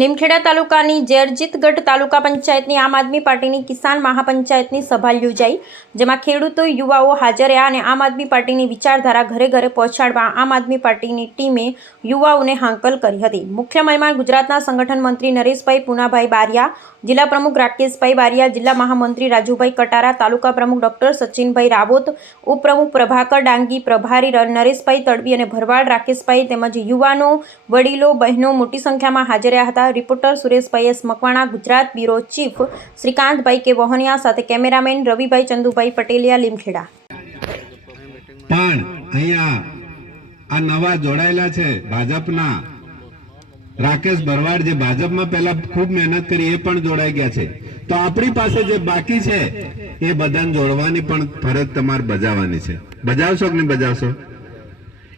લીમખેડા તાલુકાની જેરજીતગઢ તાલુકા પંચાયતની આમ આદમી પાર્ટીની કિસાન મહાપંચાયતની સભા યોજાઈ, જેમાં ખેડૂતો, યુવાઓ હાજર રહ્યા અને આમ આદમી પાર્ટીની વિચારધારા ઘરે ઘરે પહોંચાડવા આમ આદમી પાર્ટીની ટીમે યુવાઓને હાંકલ કરી હતી. મુખ્ય મહેમાન ગુજરાતના સંગઠન મંત્રી નરેશભાઈ પુનાભાઈ બારિયા, જિલ્લા પ્રમુખ રાકેશભાઈ બારિયા, જિલ્લા મહામંત્રી રાજુભાઈ કટારા, તાલુકા પ્રમુખ ડોક્ટર સચિનભાઈ રાવોત, ઉપપ્રમુખ પ્રભાકર ડાંગી, પ્રભારી નરેશભાઈ તડવી અને ભરવાડ રાકેશભાઈ તેમજ યુવાનો, વડીલો, બહેનો મોટી સંખ્યામાં હાજર રહ્યા હતા. Reporter Sureshbhai Makwana Gujarat bureau chief Shrikantbhai K Vahoniya સાથે કેમેરામેન રવિભાઈ ચંદુભાઈ પટેલિયા લીમખેડા. પણ અહીંયા આ નવા જોડાયેલા છે ભાજપના. રાકેશ ભરવાડ જે ભાજપમાં પહેલા ખૂબ મહેનત કરી એ પણ જોડાઈ ગયા છે. તો આપણી પાસે જે બાકી છે એ બધાને જોડવાની પણ ફરજ તમારે બજાવવાની છે. બજાવશો કે નહીં બજાવશો?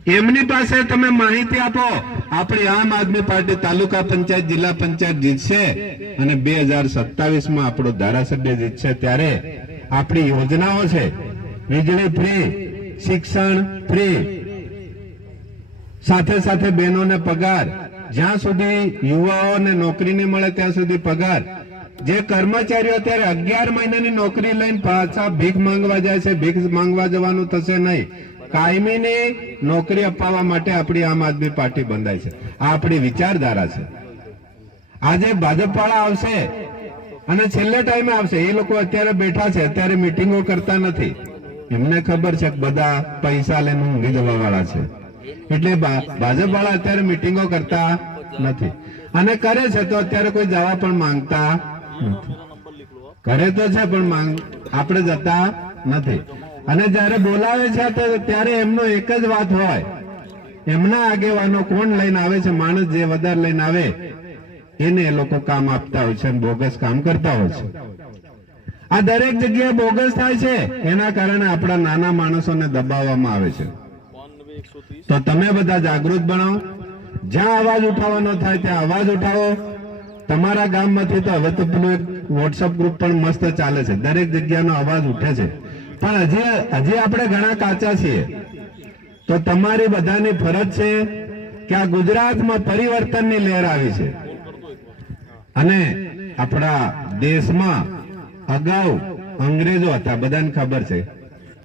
એમની પાસે તમે માહિતી આપો. આપણી આમ આદમી પાર્ટી તાલુકા પંચાયત, જિલ્લા પંચાયત જીતશે અને બે હજાર સત્તાવીસમાં આપણો ધારાસભ્ય જીતશે ત્યારે આપણી યોજનાઓ છે. વીજળી ફ્રી, શિક્ષણ ફ્રી. સાથે સાથે બહેનોને પગાર. જ્યાં સુધી યુવાઓને નોકરી નહીં મળે ત્યાં સુધી પગાર. જે કર્મચારીઓ અત્યારે અગિયાર મહિનાની નોકરી લઈને પાછા ભીખ માંગવા જાય છે, ભીખ માંગવા જવાનું થશે નહીં. કાયમીની નોકરી અપાવવા માટે આપણી આમ આદમી પાર્ટી બંધાય છે. આ આપણી વિચારધારા છે. આજે ભાજપ આવશે અને છેલ્લે ટાઈમે આવશે. એ લોકો અત્યારે બેઠા છે. અત્યારે મિટિંગો કરતા નથી. એમને ખબર છે કે બધા પૈસા લઈને ઊંઘી જવા વાળા છે. એટલે ભાજપ વાળા અત્યારે મિટિંગો કરતા નથી. અને કરે છે તો અત્યારે કોઈ જવા પણ માંગતા નથી. કરે તો છે પણ આપણે જતા નથી. અને જ્યારે બોલાવે છે ત્યારે એમનો એક જ વાત હોય. એમના આગેવાનો કોણ લઈને આવે છે? માણસ જે વધારે લઈને આવે, એને એ લોકો કામ આપતા હોય છે અને બોગસ કામ કરતા હોય છે. આ દરેક જગ્યાએ બોગસ થાય છે. એના કારણે આપણા નાના માણસોને દબાવવામાં આવે છે. તો તમે બધા જાગૃત બનો. જ્યાં અવાજ ઉઠાવવાનો થાય ત્યાં અવાજ ઉઠાવો. તમારા ગામમાંથી તો હવે તો એક વોટ્સઅપ ગ્રુપ પણ મસ્ત ચાલે છે. દરેક જગ્યાનો અવાજ ઉઠે છે. પણ હજી હજી આપણે ઘણા કાચા છીએ. તો તમારી બધાની ફરજ છે કે આ ગુજરાતમાં પરિવર્તનની લહેર આવી છે. અને આપણા દેશમાં અગાઉ અંગ્રેજો હતા, બધાને ખબર છે.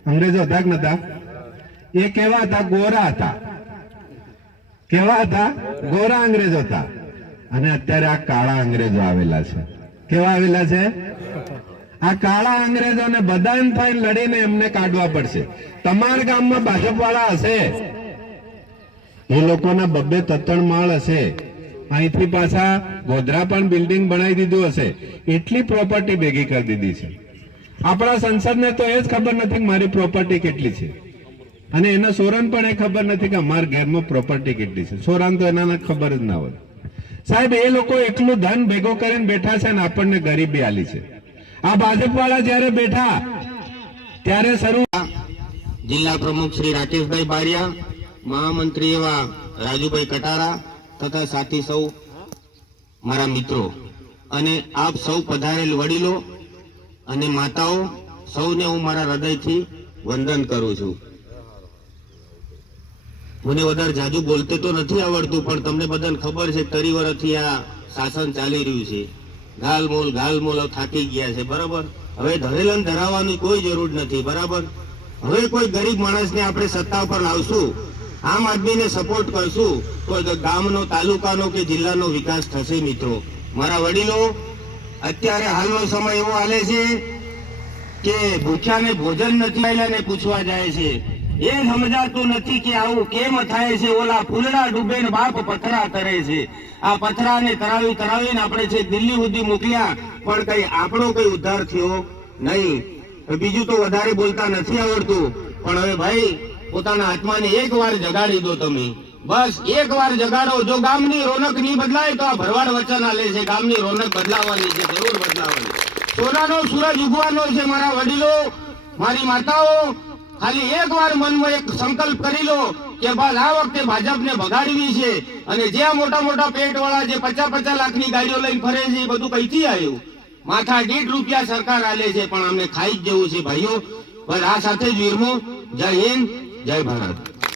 અંગ્રેજો હતા કે નતા એ કેવા હતા? ગોરા હતા. કેવા હતા? ગોરા અંગ્રેજો હતા. અને અત્યારે આ કાળા અંગ્રેજો આવેલા છે. કેવા આવેલા છે? આ કાળા અંગ્રેજોને બધાને થઈને લડીને એમને કાઢવા પડશે. તમારા ગામમાં ભાજપ વાળા હશે. એ લોકોના બબ્બે તત્તણ માળ હશે. અહીંથી પાછા ગોધરા પણ બિલ્ડિંગ બનાવી દીધું હશે. એટલી પ્રોપર્ટી ભેગી કરી દીધી છે. આપણા સંસદને તો એ જ ખબર નથી મારી પ્રોપર્ટી કેટલી છે. અને એના સોરન પણ એ ખબર નથી કે અમારા ઘેરમાં પ્રોપર્ટી કેટલી છે. સોરાન તો એના ખબર જ ના હોય. સાહેબ, એ લોકો એકલું ધન ભેગો કરીને બેઠા છે અને આપણને ગરીબી આલી છે. આ ભાજપ વાળા જયારે બેઠા, ત્યારે શરૂ જિલ્લા પ્રમુખ શ્રી રાકેશભાઈ બારિયા, મહામંત્રી એવા રાજુભાઈ કટારા તથા સાથી સૌ મારા મિત્રો. અને આપ સૌ પધારેલ વડીલો અને માતાઓ, સૌને હું મારા હૃદયથી વંદન કરું છું. મને વધારે જાજુ બોલતે તો નથી આવડતું, પણ તમને બધાને ખબર છે, તરી વર્ષથી આ શાસન ચાલી રહ્યું છે. ગાલમોલ ગાલમોલ થાકી ગયા છે, બરાબર? હવે ધરેલન ધરાવવાની કોઈ જરૂર નથી, બરાબર? હવે કોઈ ગરીબ માણસને આપણે સત્તા ઉપર લાવશું, આમ આદમીને સપોર્ટ કરશું, તો ગામનો, તાલુકાનો કે જિલ્લાનો વિકાસ થશે મિત્રો. મારા વડીલો, અત્યારે હાલનો સમય એવો હાલે છે કે ભૂખ્યાને ભોજન નથી આવેલા ને પૂછવા જાય છે. એ સમજાતું નથી કે આવું કેમ થાય છે? ઓલા ફૂલડા ડૂબે બાપ પથરા કરે છે. આ પથરાને તરાવી કરાવીને આપણે છે દિલ્હી સુધી મોકલ્યા, પણ કઈ આપણો કઈ ઉદ્ધાર થયો નહીં. બીજું તો વધારે બોલતા નથી આવડતું. પણ હવે ભાઈ, પોતાના આત્માને એક વાર જગાડી દો તમે. બસ, એક વાર જગાડો. જો ગામની રોનક નહીં બદલાય, તો આ ભરવાડ વચન આલે છે. ગામની રોનક બદલાવાની છે, જરૂર બદલાવાની. સોનાનો સૂરજ ઉગવાનો છે, મારા વડીલો. મારી માતાઓ ખાલી એક વાર મનમાં એક સંકલ્પ કરી લો કે બસ આ વખતે ભાજપને ભગાડવી છે. અને જે મોટા મોટા પેટ વાળા જે પચાસ પચાસ લાખની ગાડીઓ લઈને ફરે છે, એ બધું કઈથી આવ્યું? માથા દીઠ રૂપિયા સરકાર આલે છે, પણ અમને ખાઈ જ જવું છે, ભાઈઓ. બસ આ સાથે જ વીરમો. જય હિન્દ, જય ભારત.